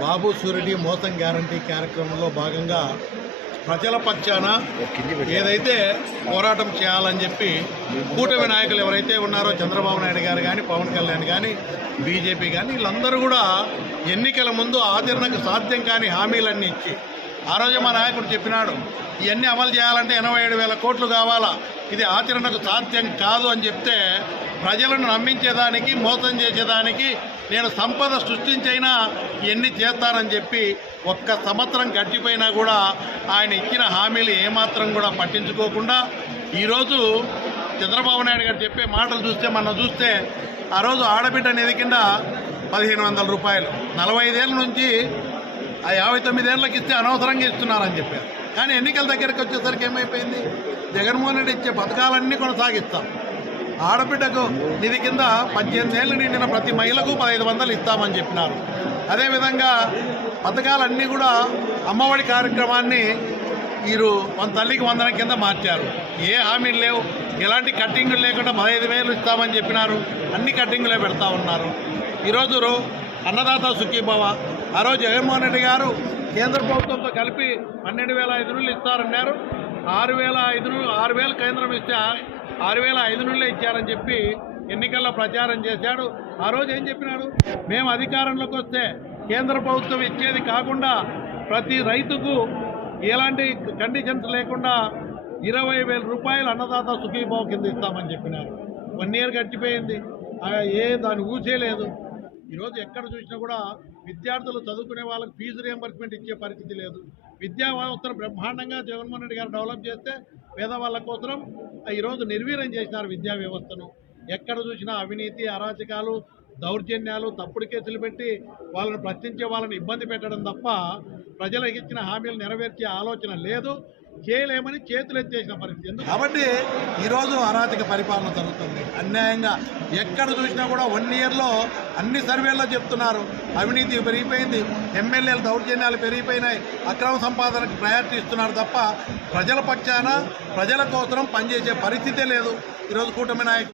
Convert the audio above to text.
బాబు సూర్యుడి మోసం గ్యారంటీ కార్యక్రమంలో భాగంగా ప్రజల పక్షాన ఏదైతే పోరాటం చేయాలని చెప్పి కూటమి నాయకులు ఎవరైతే ఉన్నారో చంద్రబాబు నాయుడు గారు కానీ పవన్ కళ్యాణ్ కానీ బీజేపీ కానీ వీళ్ళందరూ కూడా ఎన్నికల ముందు ఆచరణకు సాధ్యం కాని హామీలన్నీ ఇచ్చి ఆ రోజు మా నాయకుడు చెప్పినాడు ఇవన్నీ అమలు చేయాలంటే ఎనభై ఏడు వేల కోట్లు కావాలా ఇది ఆచరణకు సాధ్యం కాదు అని చెప్తే ప్రజలను నమ్మించేదానికి మోసం చేసేదానికి నేను సంపద సృష్టించైనా ఎన్ని చేస్తానని చెప్పి ఒక్క సంవత్సరం గడిచిపోయినా కూడా ఆయన ఇచ్చిన హామీలు ఏమాత్రం కూడా పట్టించుకోకుండా ఈరోజు చంద్రబాబు నాయుడు గారు చెప్పే మాటలు చూస్తే మనం చూస్తే ఆ రోజు ఆడబిడ్డ అనేది కింద పదిహేను వందల రూపాయలు. నలభై ఐదేళ్ళ నుంచి ఆ యాభై తొమ్మిదేళ్ళకి ఇస్తే అనవసరంగా ఇస్తున్నారని చెప్పారు. కానీ ఎన్నికల దగ్గరికి వచ్చేసరికి ఏమైపోయింది? జగన్మోహన్ రెడ్డి ఇచ్చే పథకాలన్నీ కొనసాగిస్తాం. ఆడబిడ్డకు నిధి కింద పద్దెనిమిది ఏళ్ళు నిండిన ప్రతి మహిళకు పదహైదు వందలు ఇస్తామని చెప్పినారు. అదేవిధంగా పథకాలన్నీ కూడా అమ్మఒడి కార్యక్రమాన్ని వీరు మన తల్లికి వందన కింద మార్చారు. ఏ హామీలు లేవు. ఎలాంటి కట్టింగులు లేకుండా పదహైదు వేలు ఇస్తామని చెప్పినారు. అన్ని కట్టింగులే పెడతా ఉన్నారు. ఈరోజు అన్నదాత సుఖీభవ. ఆ రోజు జగన్మోహన్ రెడ్డి గారు కేంద్ర ప్రభుత్వంతో కలిపి పన్నెండు వేల ఐదు నుండి ఇస్తారన్నారు. ఆరు వేల ఐదు ఆరు వేలు కేంద్రం ఇస్తే ఆరు వేల ఐదు నుండే ఇచ్చారని చెప్పి ఎన్నికల్లో ప్రచారం చేశాడు. ఆ రోజు ఏం చెప్పినాడు? మేము అధికారంలోకి వస్తే కేంద్ర ప్రభుత్వం ఇచ్చేది కాకుండా ప్రతి రైతుకు ఎలాంటి కండిషన్స్ లేకుండా ఇరవై వేల రూపాయలు అన్నదాత సుఖీభావ కింద ఇస్తామని చెప్పినారు. వన్ ఇయర్ గడిచిపోయింది. ఏ దాన్ని ఊసే లేదు. ఈరోజు ఎక్కడ చూసినా కూడా విద్యార్థులు చదువుకునే వాళ్ళకి ఫీజు రియంబర్స్మెంట్ ఇచ్చే పరిస్థితి లేదు. విద్యావ్యవస్థను బ్రహ్మాండంగా జగన్మోహన్ రెడ్డి గారు డెవలప్ చేస్తే పేదవాళ్ళ కోసం ఈరోజు నిర్వీర్యం చేసినారు విద్యా వ్యవస్థను. ఎక్కడ చూసినా అవినీతి అరాచకాలు దౌర్జన్యాలు తప్పుడు కేసులు పెట్టి వాళ్ళని ప్రశ్నించే వాళ్ళని ఇబ్బంది పెట్టడం తప్ప ప్రజలకు ఇచ్చిన హామీలు నెరవేర్చే ఆలోచన లేదు. చేయలేమని చేతులు ఎత్తేసిన పరిస్థితి. ఎందుకు? కాబట్టి ఈరోజు అరాచక పరిపాలన జరుగుతుంది. అన్యాయంగా ఎక్కడ చూసినా కూడా వన్ ఇయర్లో అన్ని సర్వేల్లో చెప్తున్నారు. అవినీతి పెరిగిపోయింది. ఎమ్మెల్యేలు దౌర్జన్యాలు పెరిగిపోయినాయి. అక్రమ సంపాదనకు ప్రయారిటీ ఇస్తున్నారు తప్ప ప్రజల పక్షాన ప్రజల కోసం పనిచేసే పరిస్థితే లేదు. ఈరోజు కూటమి నాయకులు